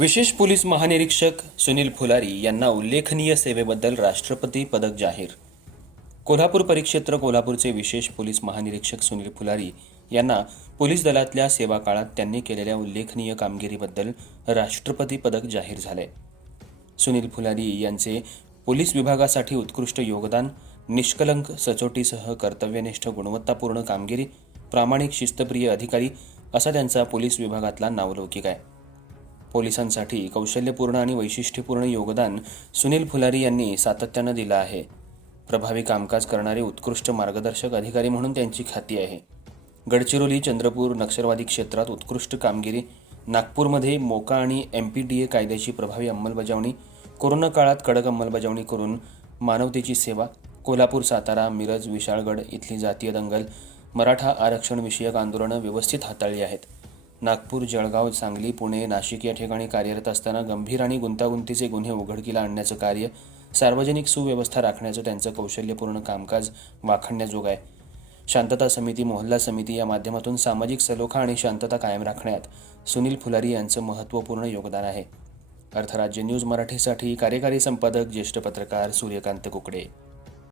विशेष पोलीस महानिरीक्षक सुनील फुलारी यांना उल्लेखनीय सेवेबद्दल राष्ट्रपती पदक जाहीर. कोल्हापूर परिक्षेत्र कोल्हापूरचे विशेष पोलीस महानिरीक्षक सुनील फुलारी यांना पोलीस दलातल्या सेवा काळात त्यांनी केलेल्या उल्लेखनीय कामगिरीबद्दल राष्ट्रपती पदक जाहीर झाले. सुनील फुलारी यांचे पोलीस विभागासाठी उत्कृष्ट योगदान निष्कलंक सचोटीसह कर्तव्यनिष्ठ गुणवत्तापूर्ण कामगिरी प्रामाणिक शिस्तप्रिय अधिकारी असा त्यांचा पोलीस विभागातला नावलौकिक आहे. पोलिसांसाठी कौशल्यपूर्ण आणि वैशिष्ट्यपूर्ण योगदान सुनील फुलारी यांनी सातत्यानं दिलं आहे. प्रभावी कामकाज करणारे उत्कृष्ट मार्गदर्शक अधिकारी म्हणून त्यांची ख्याती आहे. गडचिरोली चंद्रपूर नक्षलवादी क्षेत्रात उत्कृष्ट कामगिरी नागपूरमध्ये मोका आणि एम पी डी ए कायद्याची प्रभावी अंमलबजावणी कोरोना काळात कडक अंमलबजावणी करून मानवतेची सेवा कोल्हापूर सातारा मिरज विशाळगड इथली जातीय दंगल मराठा आरक्षण विषयक आंदोलनं व्यवस्थित हाताळली आहेत. नागपूर जळगाव सांगली पुणे नाशिक या ठिकाणी कार्यरत असताना गंभीर आणि गुंतागुंतीचे गुन्हे उघडकीला आणण्याचं कार्य सार्वजनिक सुव्यवस्था राखण्याचं त्यांचं कौशल्यपूर्ण कामकाज वाखणण्याजोग आहे. शांतता समिती मोहल्ला समिती या माध्यमातून सामाजिक सलोखा आणि शांतता कायम राखण्यात सुनील फुलारी यांचं महत्त्वपूर्ण योगदान आहे. अर्थराज्य न्यूज मराठीसाठी कार्यकारी संपादक ज्येष्ठ पत्रकार सूर्यकांत कुकडे.